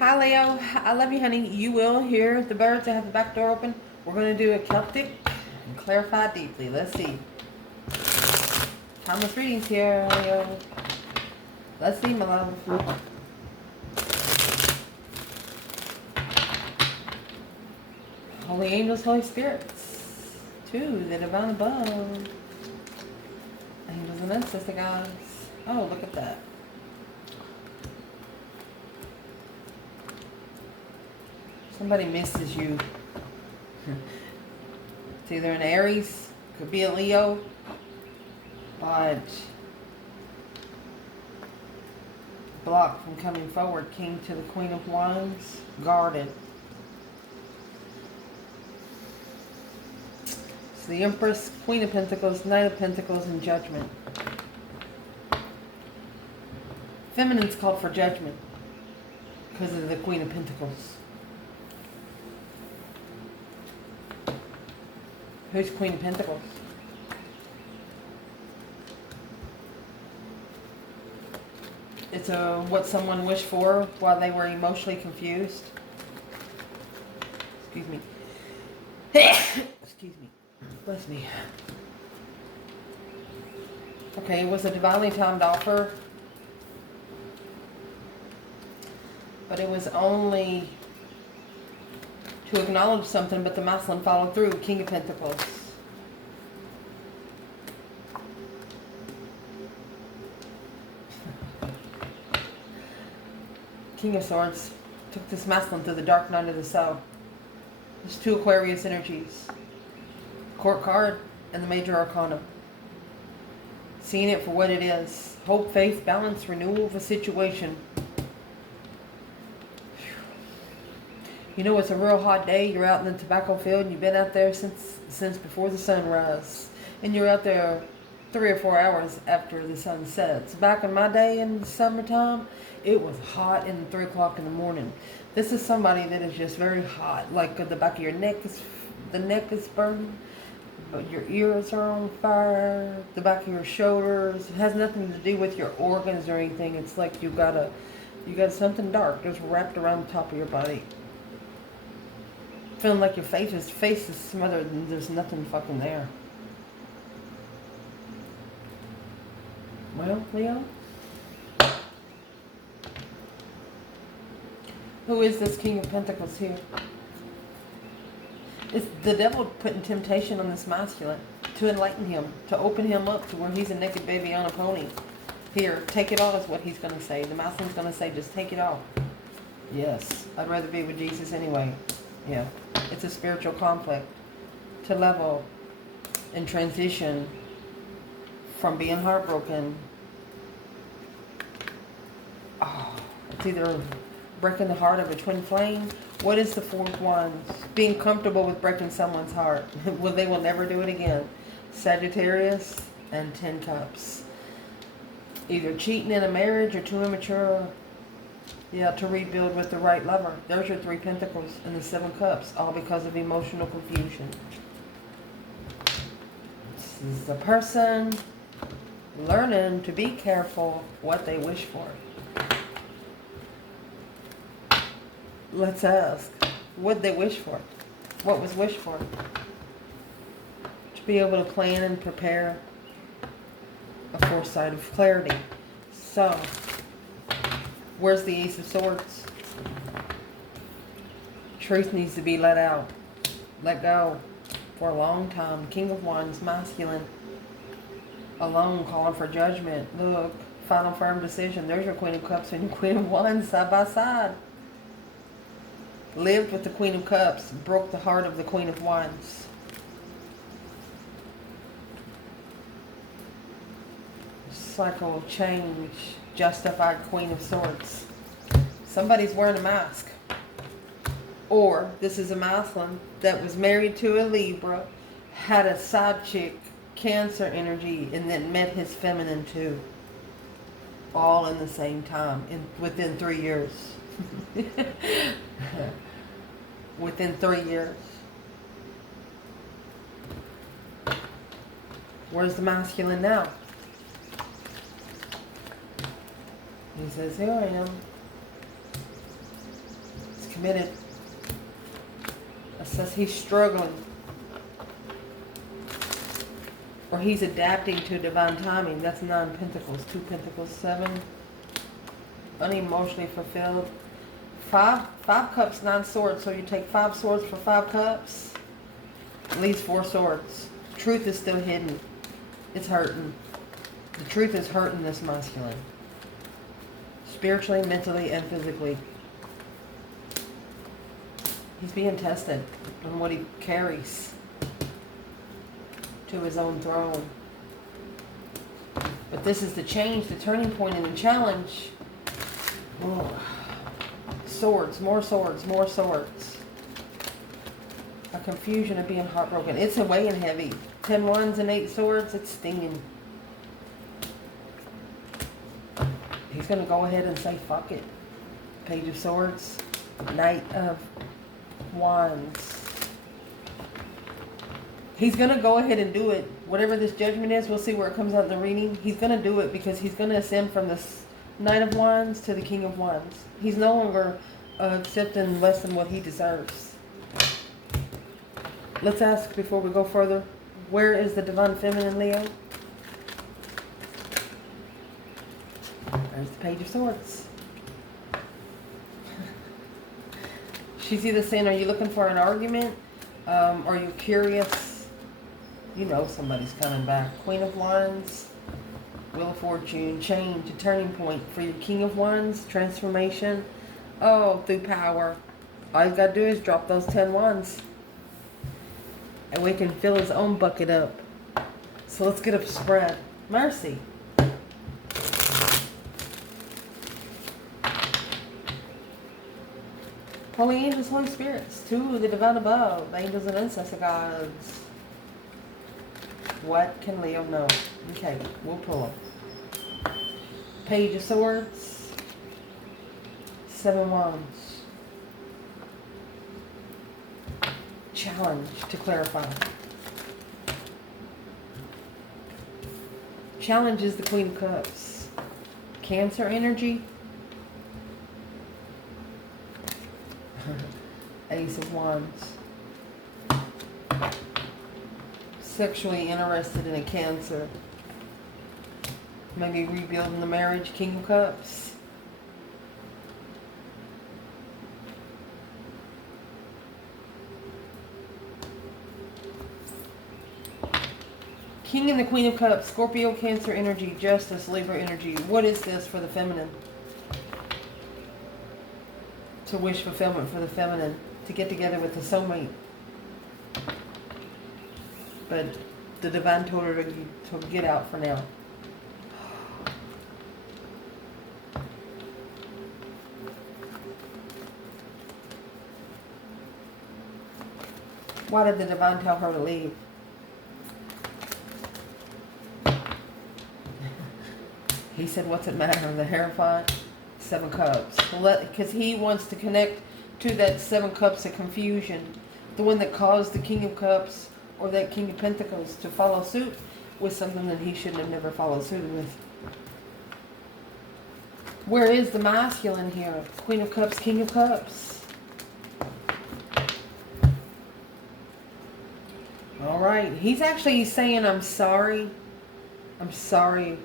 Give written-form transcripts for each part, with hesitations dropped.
Hi Leo, I love you honey. You will hear the birds that have the back door open. We're going to do a Celtic and clarify deeply. Let's see. Timeless readings here, Leo. Let's see, my love. Holy angels, Holy spirits. To the divine above. Angels and ancestor guys. Oh, look at that. Somebody misses you. It's either an Aries, could be a Leo, but blocked from coming forward. King to the Queen of Wands, guarded. So the Empress, Queen of Pentacles, Knight of Pentacles, and Judgment. Feminine's called for judgment because of the Queen of Pentacles. Who's Queen of Pentacles? It's what someone wished for while they were emotionally confused. Excuse me. Excuse me. Bless me. Okay, it was a divinely timed offer. But it was only to acknowledge something, but the masculine followed through. King of Pentacles. King of Swords took this masculine through the dark night of the soul. There's two Aquarius energies. Court card and the Major Arcana. Seeing it for what it is. Hope, faith, balance, renewal of a situation. You know, it's a real hot day. You're out in the tobacco field and you've been out there since before the sunrise. And you're out there 3 or 4 hours after the sun sets. Back in my day in the summertime, it was hot in 3 o'clock in the morning. This is somebody that is just very hot. Like the back of your neck the neck is burning. But your ears are on fire. The back of your shoulders. It has nothing to do with your organs or anything. It's like you got something dark just wrapped around the top of your body. Feeling like your face is smothered and there's nothing fucking there. Well, Leo? Who is this King of Pentacles here? It's the devil putting temptation on this masculine to enlighten him, to open him up to where he's a naked baby on a pony. Here, take it off is what he's going to say. The masculine's going to say, just take it off. Yes, I'd rather be with Jesus anyway. Yeah, it's a spiritual conflict to level and transition from being heartbroken. Oh, it's either breaking the heart of a twin flame. What is the Four of Wands? Being comfortable with breaking someone's heart. Well, they will never do it again. Sagittarius and 10 Cups. Either cheating in a marriage or too immature. Yeah, to rebuild with the right lover. There's your 3 Pentacles and the 7 Cups, all because of emotional confusion. This is the person learning to be careful what they wish for. Let's ask, what did they wish for? What was wished for? To be able to plan and prepare a foresight of clarity. So, where's the Ace of Swords? Truth needs to be let out. Let go. For a long time. King of Wands, masculine. Alone, calling for judgment. Look, final firm decision. There's your Queen of Cups and your Queen of Wands side by side. Lived with the Queen of Cups. Broke the heart of the Queen of Wands. Cycle of change. Justified Queen of Swords. Somebody's wearing a mask. Or this is a masculine that was married to a Libra, had a side chick, Cancer energy, and then met his feminine too. All in the same time, within 3 years. Within 3 years. Where's the masculine now? He says, here I am. committed. It says he's struggling. Or he's adapting to divine timing. That's 9 pentacles. 2 pentacles, 7. Unemotionally fulfilled. 5 cups, 9 swords. So you take 5 swords for 5 cups. At least 4 swords. Truth is still hidden. It's hurting. The truth is hurting this masculine. Spiritually, mentally, and physically. He's being tested on what he carries to his own throne. But this is the change, the turning point, and the challenge. Oh. Swords, more swords, more swords. A confusion of being heartbroken. It's a weighing heavy. 10 wands and 8 swords, it's stinging. He's going to go ahead and say, fuck it. Page of Swords. Knight of Wands. He's going to go ahead and do it. Whatever this judgment is, we'll see where it comes out in the reading. He's going to do it because he's going to ascend from the Knight of Wands to the King of Wands. He's no longer accepting less than what he deserves. Let's ask before we go further. Where is the Divine Feminine, Leo? There's the Page of Swords. She's either saying, are you looking for an argument? Are you curious? You know somebody's coming back. Queen of Wands. Wheel of Fortune. Change. A turning point for your King of Wands. Transformation. Oh, through power. All he's got to do is drop those 10 wands. And we can fill his own bucket up. So let's get a spread. Mercy. Holy angels, Holy spirits, 2 of the divine above, angels and ancestor gods. What can Leo know? Okay, we'll pull them. Page of Swords, 7 wands. Challenge to clarify. Challenge is the Queen of Cups. Cancer energy. Ace of Wands. Sexually interested in a Cancer. Maybe rebuilding the marriage. King of Cups. King and the Queen of Cups. Scorpio, Cancer energy. Justice, Libra energy. What is this for the feminine? To wish fulfillment for the feminine, to get together with the soulmate. But the divine told her to get out for now. Why did the divine tell her to leave? He said, what's it matter? The Hierophant. 7 cups. Because he wants to connect to that 7 cups of confusion. The one that caused the King of Cups or that King of Pentacles to follow suit with something that he shouldn't have never followed suit with. Where is the masculine here? Queen of Cups, King of Cups. Alright. He's actually saying, I'm sorry. I'm sorry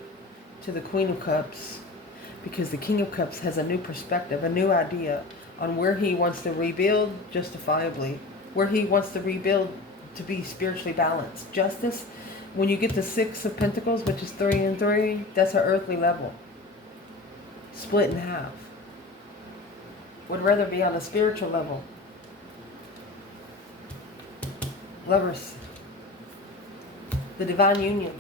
to the Queen of Cups. Because the King of Cups has a new perspective, a new idea on where he wants to rebuild justifiably. Where he wants to rebuild to be spiritually balanced. Justice, when you get the 6 of Pentacles, which is 3 and 3, that's an earthly level. Split in half. Would rather be on a spiritual level. Lovers. The divine union.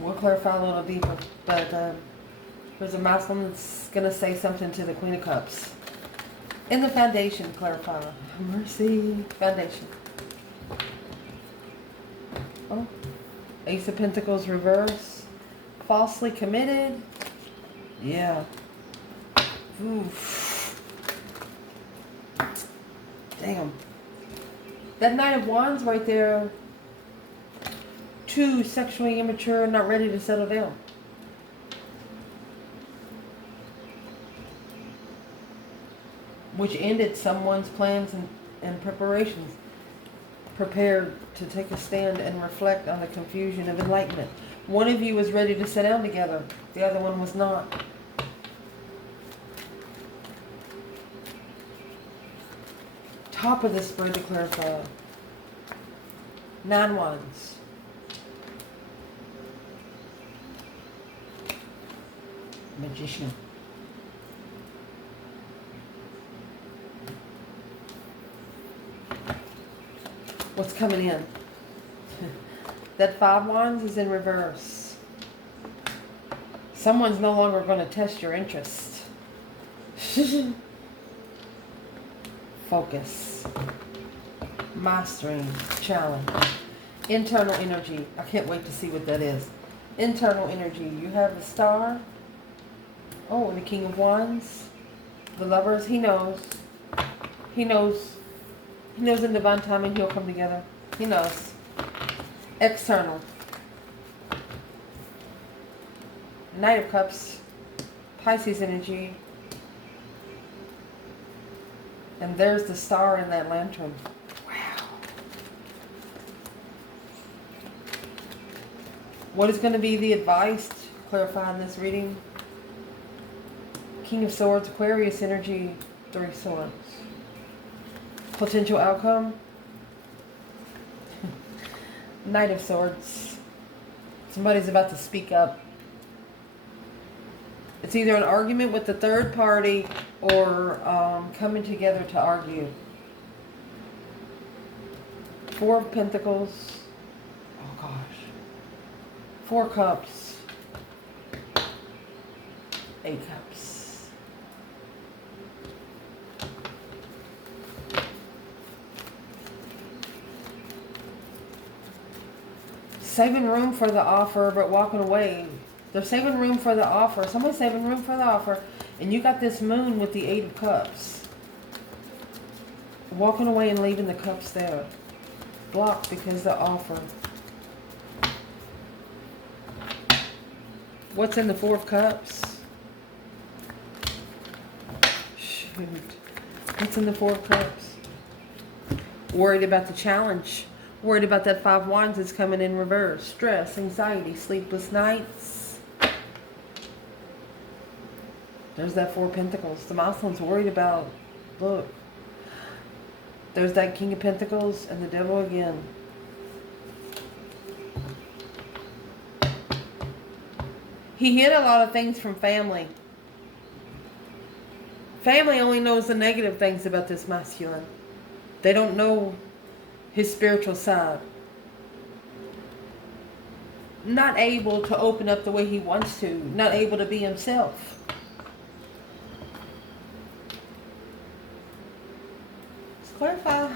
We'll clarify a little deeper, but there's a masculine that's going to say something to the Queen of Cups. In the foundation, clarify. Mercy. Foundation. Oh. Ace of Pentacles reverse. Falsely committed. Yeah. Oof. Damn. That Knight of Wands right there. 2, sexually immature, not ready to settle down. which ended someone's plans and preparations. Prepared to take a stand and reflect on the confusion of enlightenment. One of you was ready to sit down together. The other one was not. Top of the spread to clarify. 9 wands. Magician. What's coming in? That 5 wands is in reverse. Someone's no longer going to test your interest. Focus. Mastering. Challenge. Internal energy. I can't wait to see what that is. Internal energy. You have the Star. Oh, and the King of Wands. The Lovers. He knows. He knows. He knows in divine timing he'll come together. He knows. External. Knight of Cups. Pisces energy. And there's the star in that lantern. Wow. What is going to be the advice to clarify in this reading? King of Swords, Aquarius energy, 3 swords. Potential outcome? Knight of Swords. Somebody's about to speak up. It's either an argument with the third party or coming together to argue. 4 of Pentacles. Oh gosh. 4 Cups. 8 Cups. Saving room for the offer, but walking away. They're saving room for the offer. Somebody's saving room for the offer. And you got this moon with the 8 of Cups. Walking away and leaving the cups there. Blocked because the offer. What's in the 4 of Cups? Shoot. What's in the 4 of Cups? Worried about the challenge. Worried about that 5 wands that's coming in reverse. Stress, anxiety, sleepless nights. There's that 4 Pentacles. The Muslims worried about, look. There's that King of Pentacles and the Devil again. He hid a lot of things from family. Family only knows the negative things about this masculine. They don't know his spiritual side. Not able to open up the way he wants to. Not able to be himself. Let's clarify.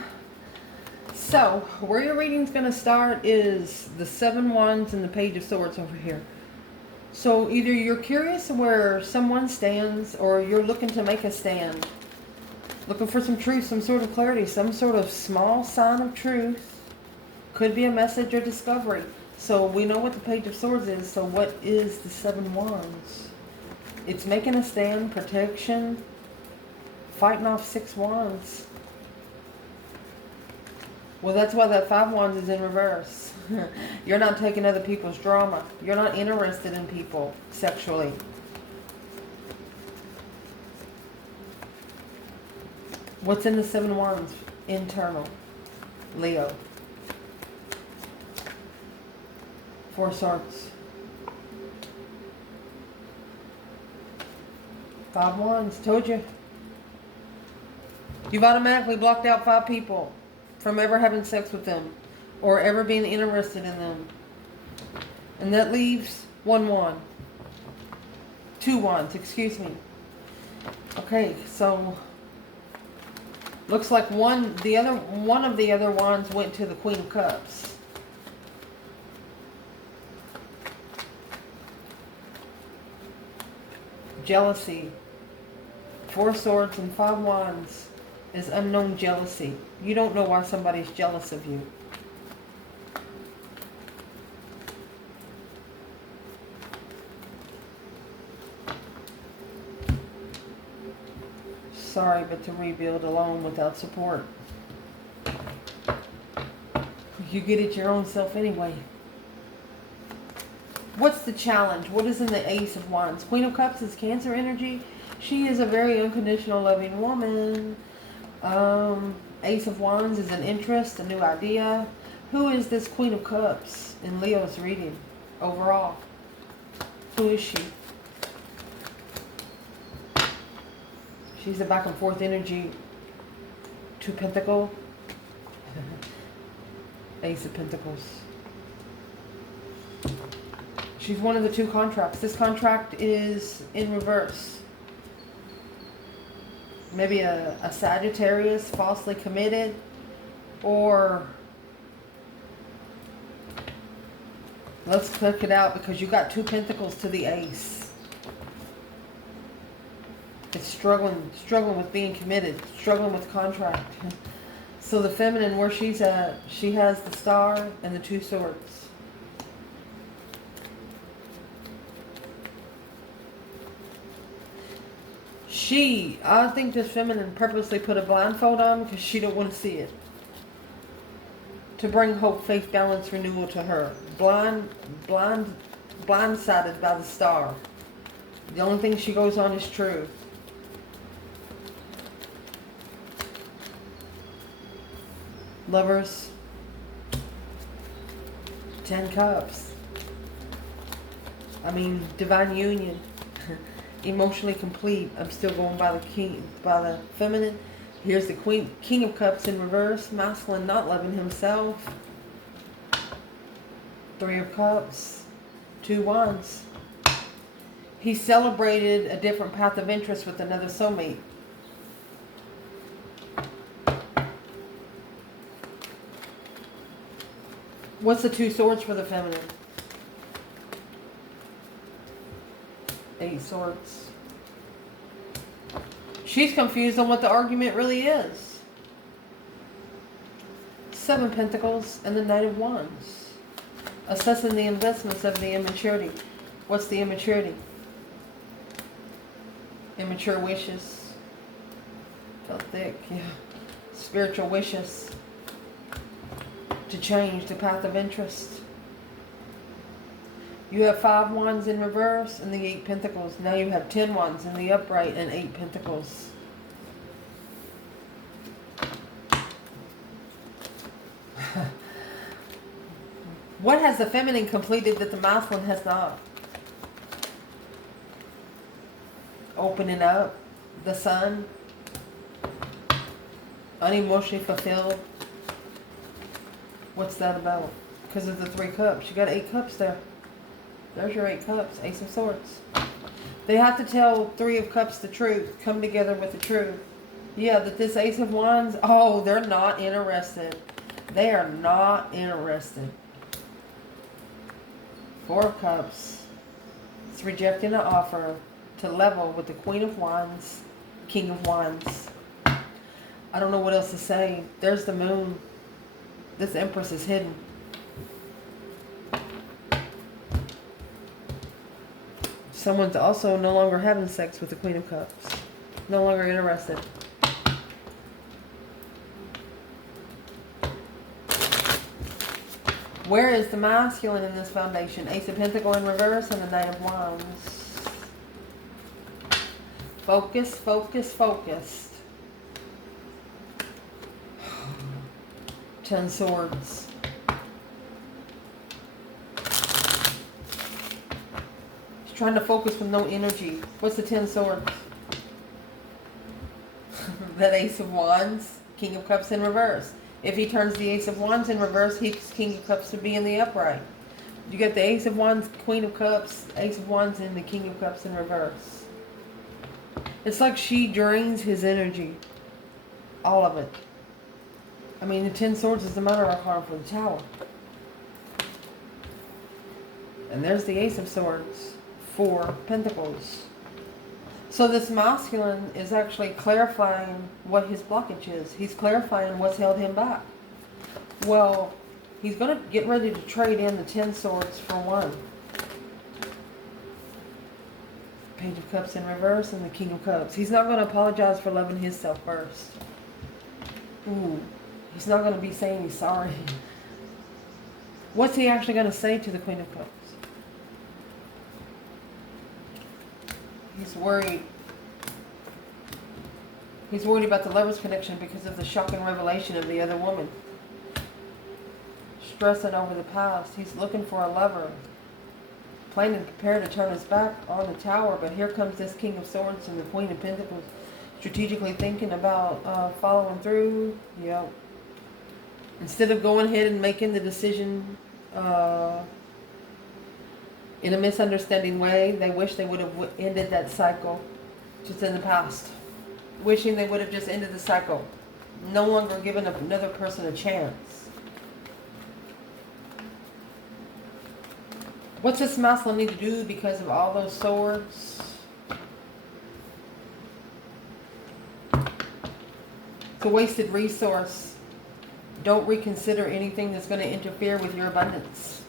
So, where your reading's going to start is the 7 wands and the Page of Swords over here. So, either you're curious where someone stands or you're looking to make a stand. Looking for some truth, some sort of clarity, some sort of small sign of truth. Could be a message or discovery. So we know what the Page of Swords is. So what is the 7 wands? It's making a stand, protection, fighting off 6 wands. Well, that's why that 5 wands is in reverse. You're not taking other people's drama. You're not interested in people sexually. What's in the 7 wands? Internal. Leo. 4 swords. 5 wands. Told you. You've automatically blocked out 5 people from ever having sex with them or ever being interested in them. And that leaves 1 wand. 2 wands, excuse me. Okay, so looks like one of the other wands went to the Queen of Cups. Jealousy. 4 swords and 5 wands is unknown jealousy. You don't know why somebody's jealous of you. sorry, but to rebuild alone without support. You get it your own self anyway. What's the challenge? What is in the Ace of Wands? Queen of Cups is Cancer energy. She is a very unconditional, loving woman. Ace of Wands is an interest, a new idea. Who is this Queen of Cups in Leo's reading overall? Who is she? She's a back and forth energy. Two Pentacle. Ace of Pentacles. She's one of the two contracts. This contract is in reverse. Maybe a Sagittarius, falsely committed, or let's click it out because you got two Pentacles to the Ace. It's struggling with being committed, struggling with contract. So the feminine, where she's at, she has the Star and the Two Swords. I think this feminine purposely put a blindfold on because she don't want to see it. To bring hope, faith, balance, renewal to her. Blindsided by the Star. The only thing she goes on is truth. Lovers. 10 Cups. I mean, divine union. Emotionally complete. I'm still going by the feminine. Here's the King of Cups in reverse. Masculine, not loving himself. 3 of Cups. 2 Wands. He celebrated a different path of interest with another soulmate. What's the 2 Swords for the feminine? 8 Swords. She's confused on what the argument really is. 7 Pentacles and the Knight of Wands. Assessing the investments of the immaturity. What's the immaturity? Immature wishes. Felt thick, yeah. Spiritual wishes. To change the path of interest. You have 5 Wands in reverse and the 8 Pentacles. Now you have 10 Wands in the upright and 8 Pentacles. What has the feminine completed that the masculine has not? Opening up. The Sun. Unemotionally fulfilled. What's that about? Because of the 3 Cups. You got 8 Cups there. There's your 8 Cups. Ace of Swords. They have to tell 3 of Cups the truth. Come together with the truth. Yeah, that this Ace of Wands, oh, they're not interested. They are not interested. 4 of Cups. It's rejecting an offer to level with the Queen of Wands, King of Wands. I don't know what else to say. There's the Moon. This Empress is hidden. Someone's also no longer having sex with the Queen of Cups. No longer interested. Where is the masculine in this foundation? Ace of Pentacles in reverse and the Knight of Wands. Focus, focus, focused. 10 Swords. He's trying to focus with no energy. What's the 10 Swords? That Ace of Wands, King of Cups in reverse. If he turns the Ace of Wands in reverse, he's King of Cups to be in the upright. You get the Ace of Wands, Queen of Cups, Ace of Wands, and the King of Cups in reverse. It's like she drains his energy. All of it. I mean, the 10 Swords is the Mother Arcana for the Tower. And there's the Ace of Swords. 4 Pentacles. So this masculine is actually clarifying what his blockage is. He's clarifying what's held him back. Well, he's going to get ready to trade in the 10 Swords for 1. Page of Cups in reverse and the King of Cups. He's not going to apologize for loving himself first. Ooh, he's not going to be saying he's sorry. What's he actually going to say to the Queen of Cups? He's worried. He's worried about the lover's connection because of the shocking revelation of the other woman. Stressing over the past. He's looking for a lover. Planning and prepared to turn his back on the Tower, but here comes this King of Swords and the Queen of Pentacles. Strategically thinking about following through. Yep. Instead of going ahead and making the decision in a misunderstanding way, they wish they would have ended that cycle just in the past. Wishing they would have just ended the cycle. No longer giving another person a chance. What's this masculine need to do because of all those swords? It's a wasted resource. Don't reconsider anything that's going to interfere with your abundance.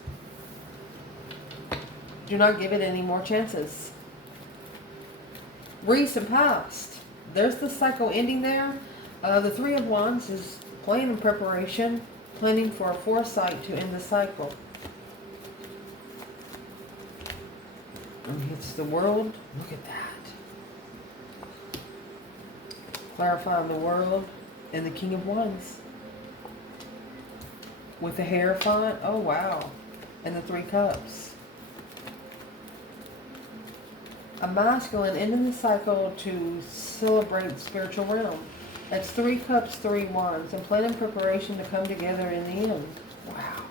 Do not give it any more chances. Recent past. There's the cycle ending there. The Three of Wands is planning preparation, planning for a foresight to end the cycle. And it's the World. Look at that. Clarifying the World and the King of Wands. With the Hierophant. Oh, wow. And the Three Cups. A masculine ending the cycle to celebrate spiritual realm. That's 3 cups, 3 wands, and planning preparation to come together in the end. Wow.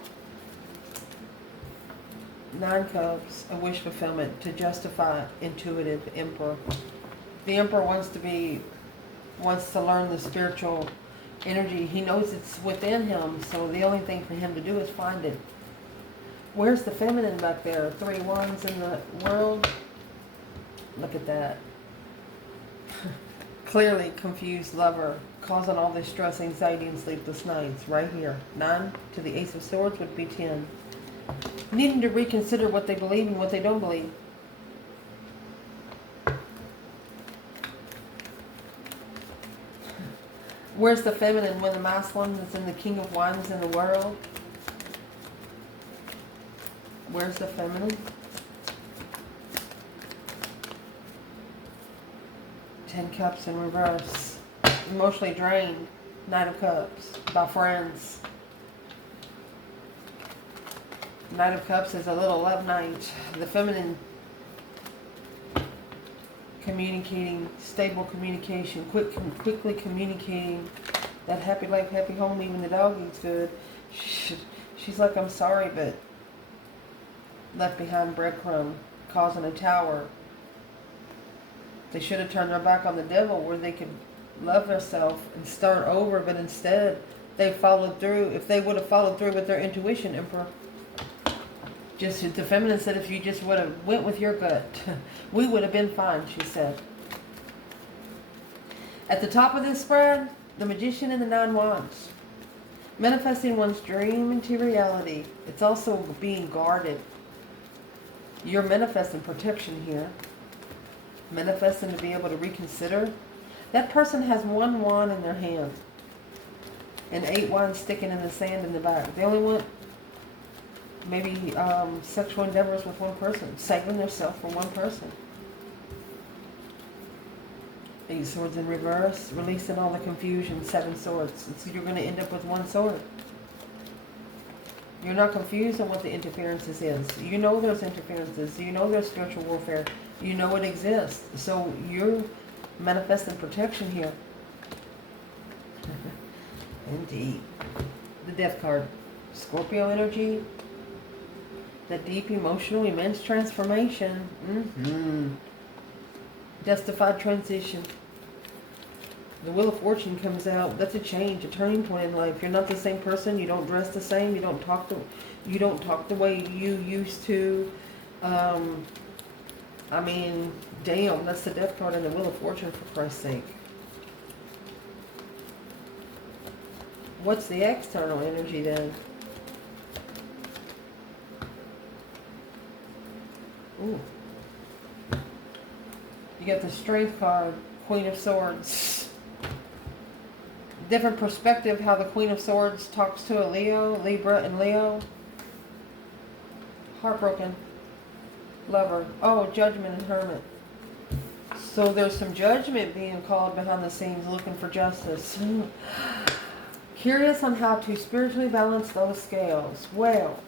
9 cups, a wish fulfillment to justify intuitive Emperor. The Emperor wants to learn the spiritual energy. He knows it's within him, so the only thing for him to do is find it. Where's the feminine back there? 3 wands in the World. Look at that. Clearly confused lover, causing all this stress, anxiety, and sleepless nights. Right here. 9 to the Ace of Swords would be 10. Needing to reconsider what they believe and what they don't believe. Where's the feminine when the masculine is in the King of Wands in the World? Where's the feminine? 10 cups in reverse. Emotionally drained. 9 of Cups. By friends. 9 of Cups is a little love night. The feminine communicating, stable communication, quickly communicating. That happy life, happy home, even the dog eats good. She's like, I'm sorry, but left behind breadcrumb, causing a tower. They should have turned their back on the devil where they could love themselves and start over, but instead they followed through. If they would have followed through with their intuition, Emperor. Just the feminine said, if you just would have went with your gut, we would have been fine, she said. At the top of this spread, the Magician and the 9 Wands. Manifesting one's dream into reality. It's also being guarded. You're manifesting protection here. Manifesting to be able to reconsider. That person has 1 wand in their hand and 8 wands sticking in the sand in the back. They only want maybe sexual endeavors with one person, saving themselves for one person. 8 swords in reverse, releasing all the confusion. 7 swords. So you're going to end up with 1 sword. You're not confused on what the interferences is. You know there's interferences. You know there's spiritual warfare. You know it exists. So you're manifesting protection here. Indeed. The Death card. Scorpio energy. The deep emotional immense transformation. Justified transition. The Wheel of Fortune comes out. That's a change, a turning point in life. You're not the same person. You don't dress the same. You don't talk the way you used to. I mean, damn, that's the Death card in the Wheel of Fortune, for Christ's sake. What's the external energy then? Ooh. get the Strength card, Queen of Swords. Different perspective how the Queen of Swords talks to a Leo, Libra and Leo. Heartbroken. Lover. Oh, Judgment and Hermit. So there's some judgment being called behind the scenes, looking for justice. Curious on how to spiritually balance those scales. Well,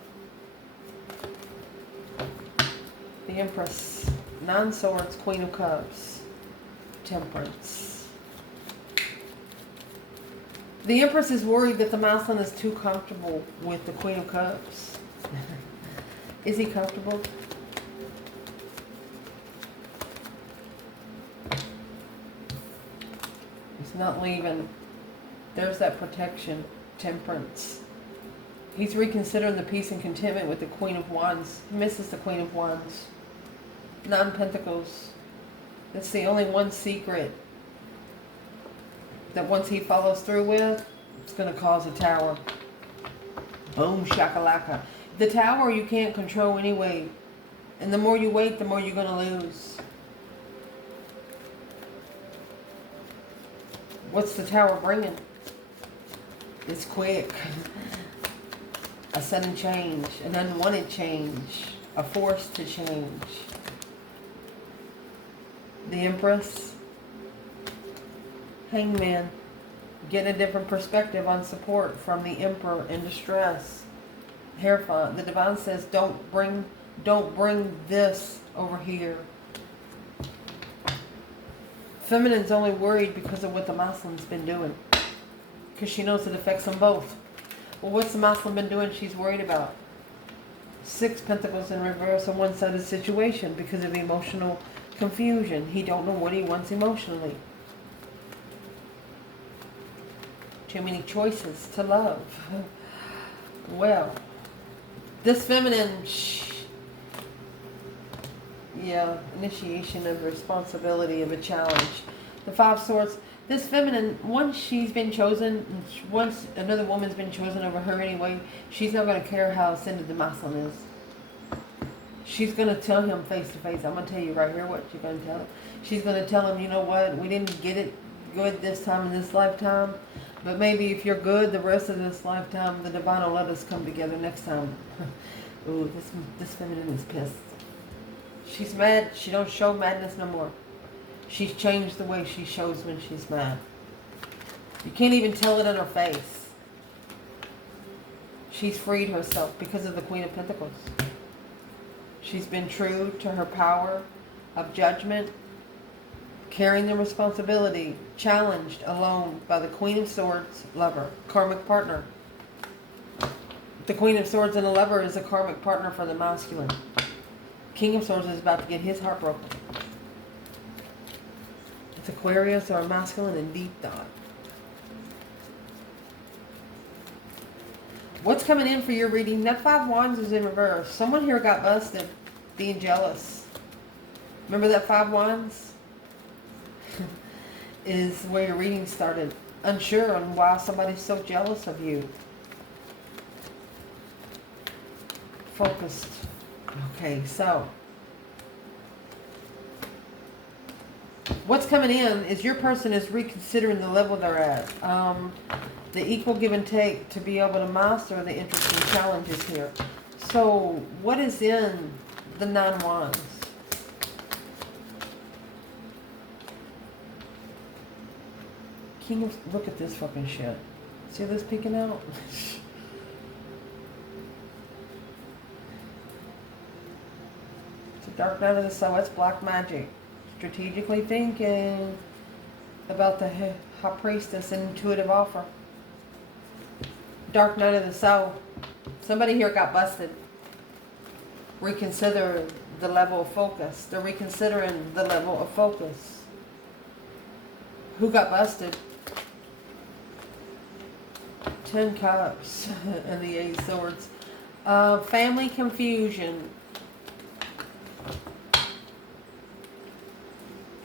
the Empress. Nine Swords, Queen of Cups. Temperance. The Empress is worried that the masculine is too comfortable with the Queen of Cups. Is he comfortable? He's not leaving. There's that protection. Temperance. He's reconsidering the peace and contentment with the Queen of Wands. He misses the Queen of Wands. Nine Pentacles. That's the only one secret that once he follows through with, it's going to cause a tower. Boom, shakalaka. The tower you can't control anyway. And the more you wait, the more you're going to lose. What's the tower bringing? It's quick. A sudden change. An unwanted change. A force to change. The Empress. Hangman. Getting a different perspective on support from the Emperor in distress. Hierophant. The Divine says, don't bring this over here. Feminine's only worried because of what the masculine's been doing. Because she knows it affects them both. Well, what's the masculine been doing she's worried about? Six Pentacles in reverse, a one-sided situation because of emotional confusion. He don't know what he wants emotionally. Too many choices to love. Well, this feminine, yeah, initiation of responsibility of a challenge. The Five Swords. This feminine, once she's been chosen, once another woman's been chosen over her anyway, she's not going to care how ascended the masculine is. She's going to tell him face to face. I'm going to tell you right here what you're going to tell him. She's going to tell him, you know what, we didn't get it good this time in this lifetime, but maybe if you're good the rest of this lifetime, the Divine will let us come together next time. Ooh, this feminine is pissed. She's mad. She don't show madness no more. She's changed the way she shows when she's mad. You can't even tell it in her face. She's freed herself because of the Queen of Pentacles. She's been true to her power of judgment, carrying the responsibility, challenged alone by the Queen of Swords, lover, karmic partner. The Queen of Swords and the lover is a karmic partner for the masculine. King of Swords is about to get his heart broken. It's Aquarius or a masculine in deep thought. What's coming in for your reading? That Five Wands is in reverse. Someone here got busted being jealous. Remember that Five Wands? Is where your reading started. Unsure on why somebody's so jealous of you. Focused. Okay, so what's coming in is your person is reconsidering the level they're at. The equal give and take to be able to master the interesting challenges here. So what is in the Nine Wands? King of, look at this fucking shit. See this peeking out? It's a dark night of the soul. It's black magic. Strategically thinking about the High Priestess and intuitive offer. Dark night of the soul. Somebody here got busted. Reconsider the level of focus. They're reconsidering the level of focus. Who got busted? 10 Cups and the 8 Swords. Family confusion.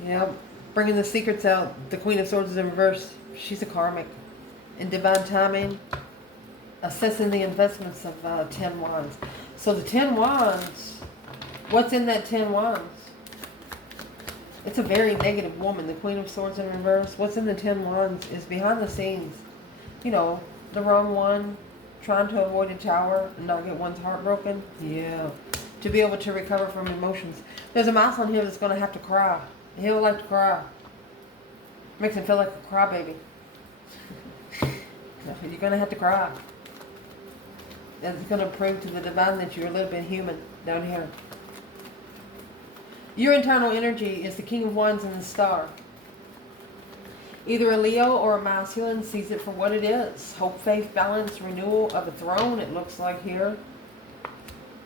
Yep. Bringing the secrets out. The Queen of Swords is in reverse. She's a karmic. In divine timing. Assessing the investments of 10 Wands. So the 10 Wands, what's in that 10 Wands? It's a very negative woman. The Queen of Swords in reverse. What's in the Ten Wands is behind the scenes. You know, the wrong one, trying to avoid a tower and not get one's heart broken. Yeah. To be able to recover from emotions. There's a mouse on here that's going to have to cry. He'll like to cry. Makes him feel like a crybaby. You're going to have to cry. That's going to prove to the divine that you're a little bit human down here. Your internal energy is the King of Wands and the Star. Either a Leo or a masculine sees it for what it is. Hope, faith, balance, renewal of a throne, it looks like here.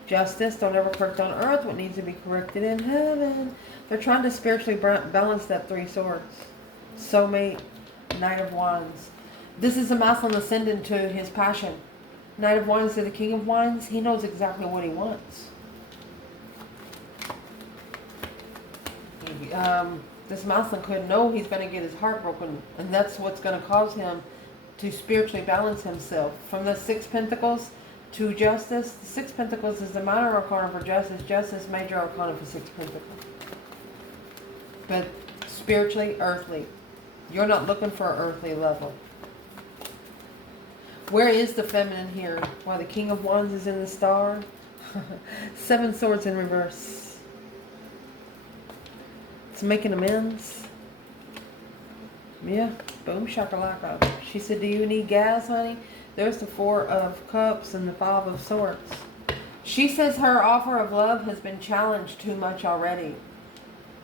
Justice, don't ever correct on earth what needs to be corrected in heaven. They're trying to spiritually balance that Three Swords. Soulmate, Knight of Wands. This is a masculine ascendant to his passion. Knight of Wands to the King of Wands. He knows exactly what he wants. This masculine could know he's going to get his heart broken, and that's what's going to cause him to spiritually balance himself. From the Six Pentacles to Justice. The Six Pentacles is the minor arcana for Justice. Justice, major arcana for Six Pentacles. But spiritually, earthly. You're not looking for an earthly level. Where is the feminine here? Why the King of Wands is in the Star? Seven Swords in reverse. It's making amends. Yeah, boom shakalaka. She said, do you need gas, honey? There's the Four of Cups and the Five of Swords. She says her offer of love has been challenged too much already.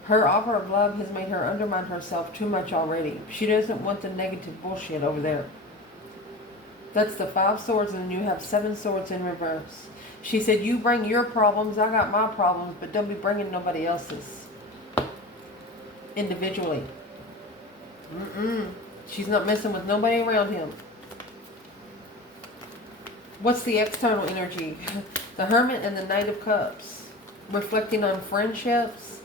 Her offer of love has made her undermine herself too much already. She doesn't want the negative bullshit over there. That's the Five Swords, and then you have Seven Swords in reverse. She said, you bring your problems, I got my problems, but don't be bringing nobody else's. Individually. She's not messing with nobody around him. What's the external energy? The Hermit and the Knight of Cups. Reflecting on friendships.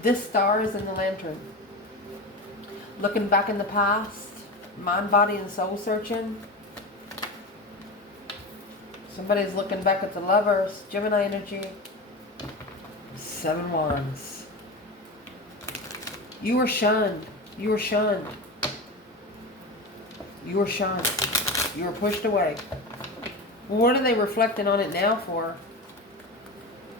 This Star is in the Lantern. Looking back in the past. Mind, body, and soul searching. Somebody's looking back at the Lovers. Gemini energy. Seven Wands. You were shunned. You were shunned. You were shunned. You were pushed away. Well, what are they reflecting on it now for?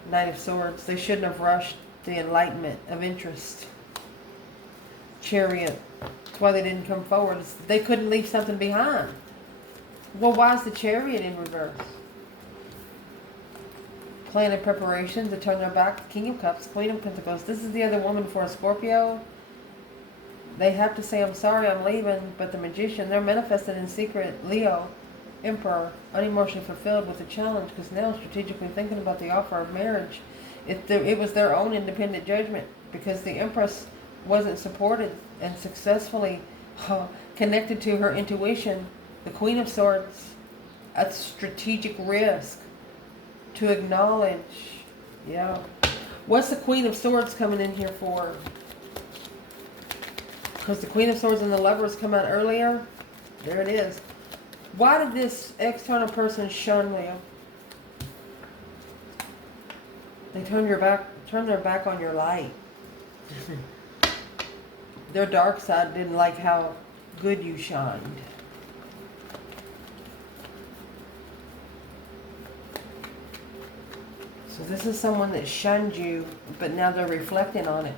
Knight of Swords. They shouldn't have rushed the enlightenment of interest. Chariot. That's why they didn't come forward. They couldn't leave something behind. Well, why is the Chariot in reverse? Plan and preparation to turn their back. King of Cups, Queen of Pentacles. This is the other woman for a Scorpio. They have to say, I'm sorry, I'm leaving. But the Magician, they're manifested in secret. Leo, Emperor, unemotionally fulfilled with a challenge, because now strategically thinking about the offer of marriage. It was their own independent judgment, because the Empress wasn't supported and successfully connected to her intuition. The Queen of Swords, a strategic risk to acknowledge. Yeah. What's the Queen of Swords coming in here for? Because the Queen of Swords and the Lovers come out earlier. There it is. Why did this external person shun Leo? They turn their back on your light. Their dark side didn't like how good you shined. So this is someone that shunned you, but now they're reflecting on it.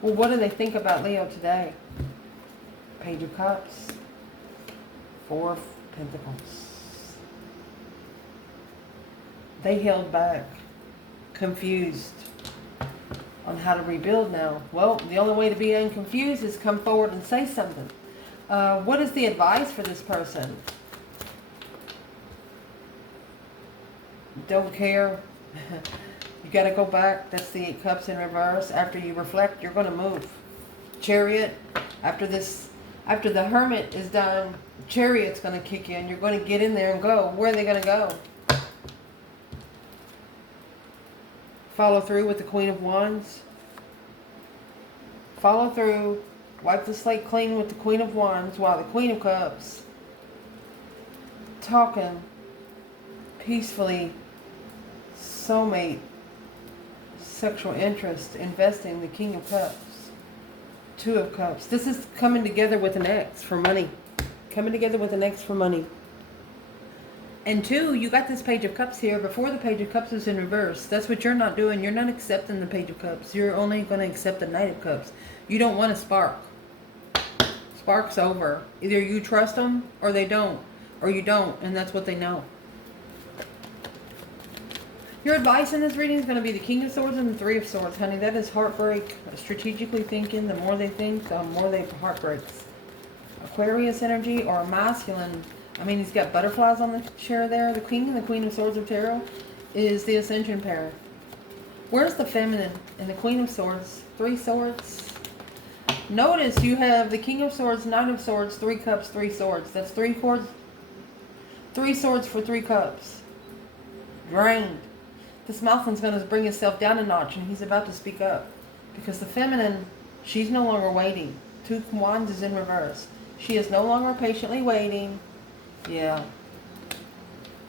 Well, what do they think about Leo today? Page of Cups. Four of Pentacles. They held back, confused on how to rebuild now. Well, the only way to be unconfused is come forward and say something. What is the advice for this person? Don't care. You got to go back. That's the Eight Cups in reverse. After you reflect, you're going to move. Chariot. After the Hermit is done, Chariot's going to kick in. You're going to get in there and go. Where are they going to go? Follow through with the Queen of Wands. Follow through. Wipe the slate clean with the Queen of Wands, while the Queen of Cups talking peacefully. Soulmate. sexual interest, investing, the King of Cups, Two of Cups. This is coming together with an ex for money. Coming together with an ex for money. And two, you got this Page of Cups here. Before the Page of Cups is in reverse. That's what you're not doing. You're not accepting the Page of Cups. You're only going to accept the Knight of Cups. You don't want a spark. Spark's over. Either you trust them or they don't. Or you don't, and that's what they know. Your advice in this reading is going to be the King of Swords and the Three of Swords, honey. That is heartbreak. Strategically thinking, the more they think, the more they heartbreaks. Aquarius energy or masculine. I mean, he's got butterflies on the chair there. The King and the Queen of Swords of Tarot is the Ascension pair. Where's the feminine and the Queen of Swords? Three Swords. Notice you have the King of Swords, Knight of Swords, Three Cups, Three Swords. That's three chords. Three swords for three cups. Drained. This masculine's going to bring himself down a notch, and he's about to speak up. Because the feminine, she's no longer waiting. Two of Wands is in reverse. She is no longer patiently waiting. Yeah.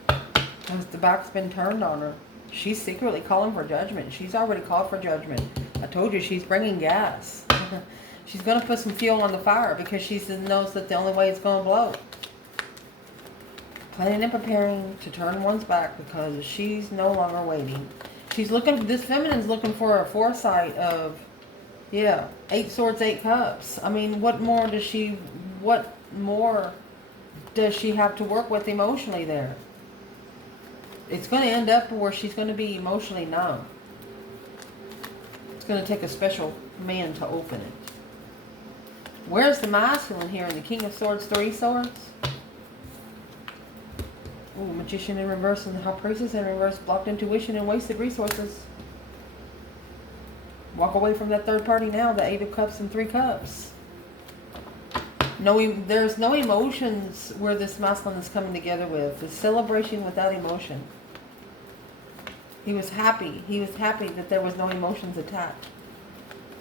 Because the back's been turned on her. She's secretly calling for judgment. She's already called for judgment. I told you she's bringing gas. She's going to put some fuel on the fire because she knows that the only way it's going to blow. Planning and preparing to turn one's back because she's no longer waiting. She's looking, this feminine's looking for a foresight of, yeah, 8 Swords, 8 Cups. I mean, what more does she have to work with emotionally there? It's going to end up where she's going to be emotionally numb. It's going to take a special man to open it. Where's the masculine here in the King of Swords, Three Swords? Ooh, Magician in reverse and the High Priestess in reverse. Blocked intuition and wasted resources. Walk away from that third party now. The Eight of Cups and Three Cups. There's no emotions where this masculine is coming together with. It's celebration without emotion. He was happy. He was happy that there was no emotions attached.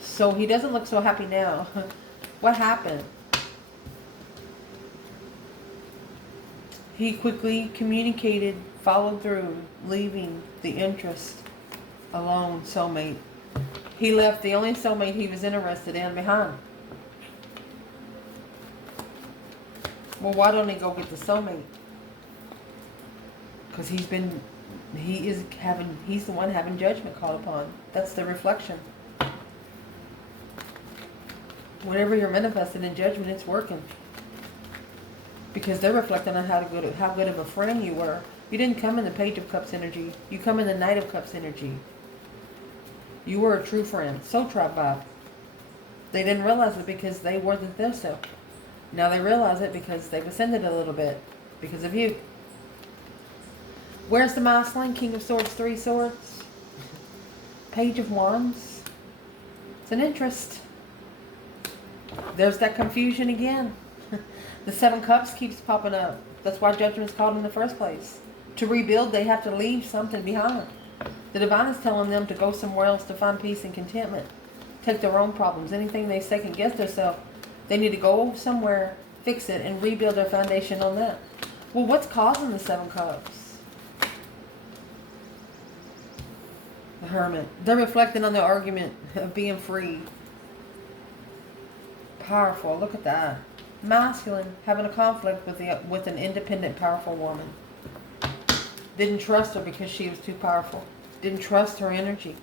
So he doesn't look so happy now. What happened? He quickly communicated, followed through, leaving the interest alone soulmate. He left the only soulmate he was interested in behind. Well, why don't he go get the soulmate? Because he's the one having judgment called upon. That's the reflection. Whatever you're manifesting in judgment, it's working. Because they're reflecting on how good of a friend you were. You didn't come in the Page of Cups energy. You come in the Knight of Cups energy. You were a true friend. So tribe vibe. They didn't realize it because they weren't their self. Now they realize it because they've ascended a little bit. Because of you. Where's the masculine? King of Swords, Three Swords. Page of Wands. It's an interest. There's that confusion again. The Seven Cups keeps popping up. That's why judgment's called in the first place. To rebuild, they have to leave something behind. The divine is telling them to go somewhere else to find peace and contentment. Take their own problems. Anything they second guess themselves, they need to go somewhere, fix it, and rebuild their foundation on that. Well, what's causing the Seven Cups? The Hermit. They're reflecting on the argument of being free. Powerful. Look at that. Masculine having a conflict with an independent, powerful woman. Didn't trust her because she was too powerful. Didn't trust her energy.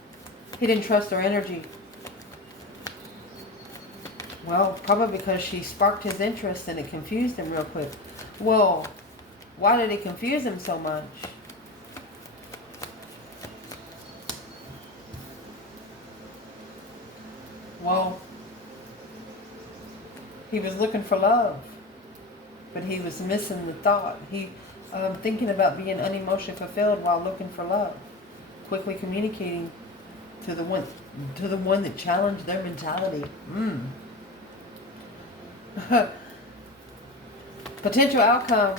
He didn't trust her energy. Well, probably because she sparked his interest and it confused him real quick. Well, why did it confuse him so much? Well, he was looking for love, but he was missing the thought. He thinking about being unemotionally fulfilled while looking for love. Quickly communicating to the one that challenged their mentality. Potential outcome.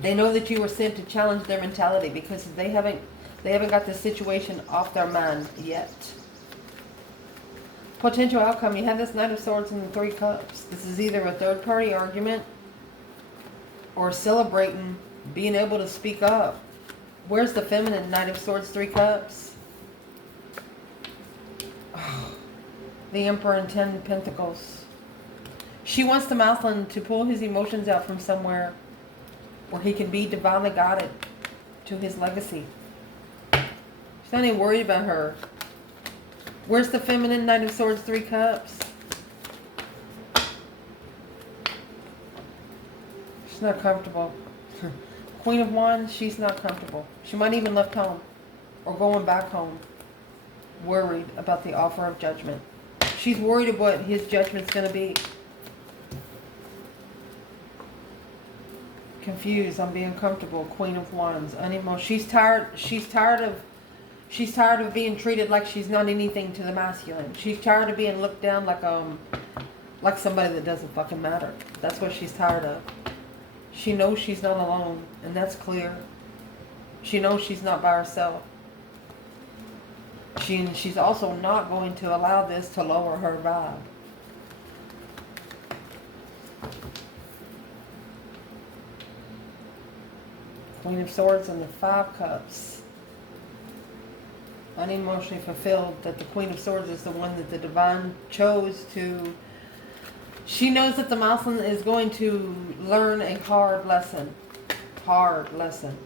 They know that you were sent to challenge their mentality because they haven't got the situation off their mind yet. Potential outcome. You have this Knight of Swords and the Three Cups. This is either a third party argument or celebrating being able to speak up. Where's the feminine? Knight of Swords, Three Cups. The Emperor and 10 Pentacles. She wants the masculine to pull his emotions out from somewhere where he can be divinely guided to his legacy. She's not even worried about her. Where's the feminine? Knight of Swords, 3 Cups. She's not comfortable. Queen of Wands, she's not comfortable. She might even left home or going back home, worried about the offer of judgment. She's worried of what his judgment's going to be. Confused, I'm being comfortable. Queen of Wands, unemotional. She's tired of being treated like she's not anything to the masculine. She's tired of being looked down like somebody that doesn't fucking matter. That's what she's tired of. She knows she's not alone, and that's clear. She knows she's not by herself. She's also not going to allow this to lower her vibe. Queen of Swords and the 5 Cups. Unemotionally fulfilled that the Queen of Swords is the one that the divine chose to. She knows that the masculine is going to learn a hard lesson. Hard lesson.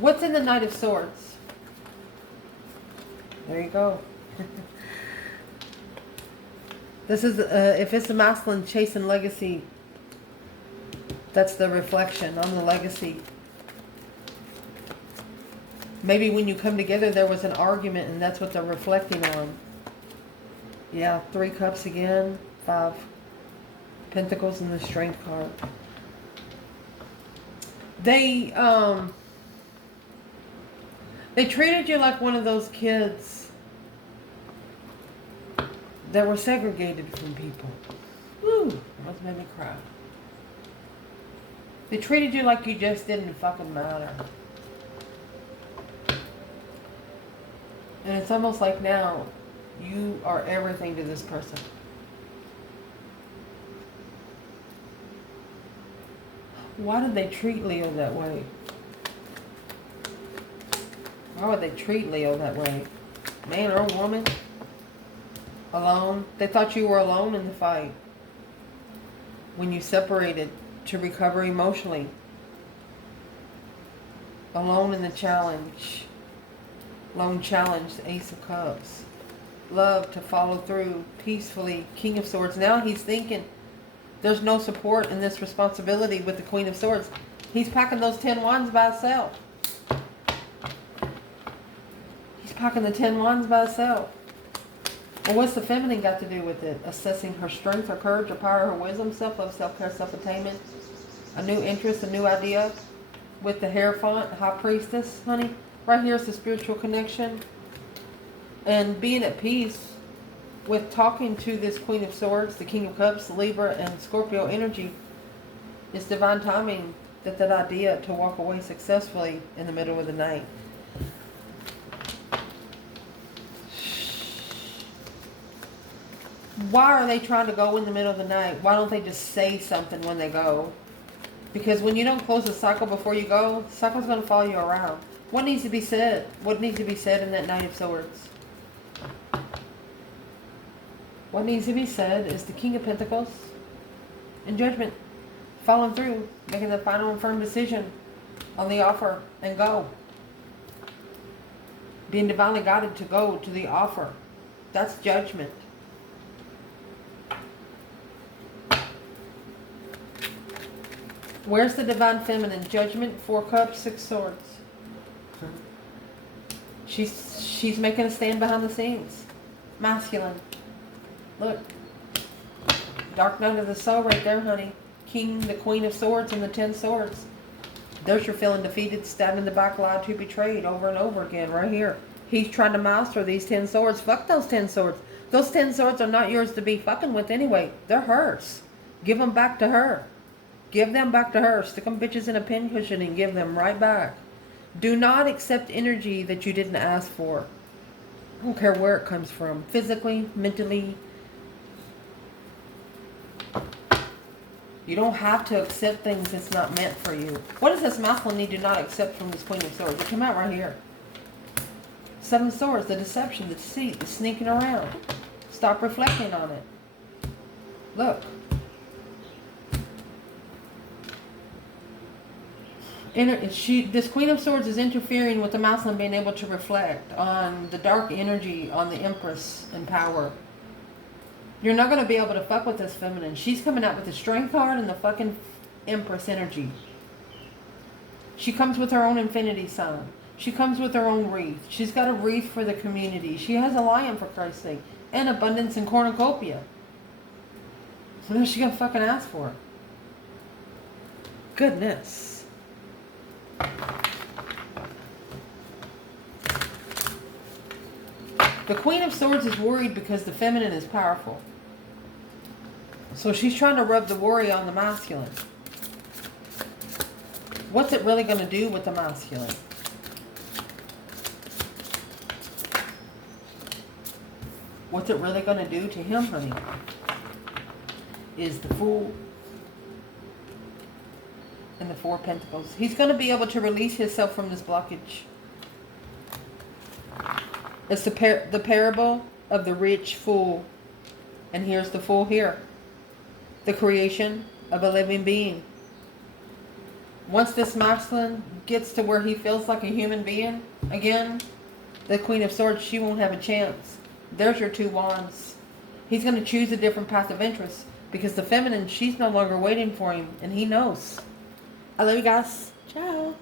What's in the Knight of Swords? There you go. This is, if it's the masculine chasing legacy, that's the reflection on the legacy. Maybe when you come together there was an argument and that's what they're reflecting on. Yeah, 3 Cups again, 5 Pentacles and the Strength card. They treated you like one of those kids that were segregated from people. Woo, that made me cry. They treated you like you just didn't fucking matter. And it's almost like now you are everything to this person. Why did they treat Leo that way? Why would they treat Leo that way? Man or woman? Alone? They thought you were alone in the fight. When you separated to recover emotionally. Alone in the challenge. Lone challenge, the Ace of Cups. Love to follow through peacefully. King of Swords. Now he's thinking there's no support in this responsibility with the Queen of Swords. He's packing those 10 wands by himself. He's packing the 10 wands by himself. Well, what's the feminine got to do with it? Assessing her strength, her courage, her power, her wisdom, self-love, self-care, self-attainment. A new interest, a new idea. With the Hierophant, High Priestess, honey. Right here is the spiritual connection. And being at peace with talking to this Queen of Swords, the King of Cups, Libra, and Scorpio energy. It's divine timing that idea to walk away successfully in the middle of the night. Why are they trying to go in the middle of the night? Why don't they just say something when they go? Because when you don't close the cycle before you go, the cycle's going to follow you around. What needs to be said? What needs to be said in that Knight of Swords? What needs to be said is the King of Pentacles and Judgment. Following through, making the final and firm decision on the offer and go. Being divinely guided to go to the offer. That's Judgment. Where's the divine feminine? Judgment, 4 Cups, 6 Swords. She's making a stand behind the scenes. Masculine. Look. Dark Night of the Soul right there, honey. King, the Queen of Swords, and the 10 Swords. There's your feeling defeated, stabbed in the back, lied to, betrayed over and over again right here. He's trying to master these 10 swords. Fuck those 10 swords. Those 10 swords are not yours to be fucking with anyway. They're hers. Give them back to her. Give them back to her. Stick them bitches in a pincushion and give them right back. Do not accept energy that you didn't ask for. I don't care where it comes from. Physically, mentally. You don't have to accept things that's not meant for you. What does this masculine need to not accept from this Queen of Swords? It came out right here. Seven of Swords, the deception, the deceit, the sneaking around. Stop reflecting on it. Look. This Queen of Swords is interfering with the masculine being able to reflect on the dark energy, on the Empress and power. You're not going to be able to fuck with this feminine. She's coming out with the Strength card and the fucking Empress energy. She comes with her own infinity sign. She comes with her own wreath. She's got a wreath for the community. She has a lion, for Christ's sake. And abundance and cornucopia. What is she going to fucking ask for? Goodness. The Queen of Swords is worried because the feminine is powerful. So she's trying to rub the worry on the masculine. What's it really going to do with the masculine? What's it really going to do to him, honey? Is the Fool and the Four of Pentacles. He's going to be able to release himself from this blockage. It's the parable of the rich fool. And here's the fool here. The creation of a living being. Once this masculine gets to where he feels like a human being again, the Queen of Swords, she won't have a chance. There's your two wands. He's going to choose a different path of interest because the feminine, she's no longer waiting for him and he knows. I love you guys. Ciao.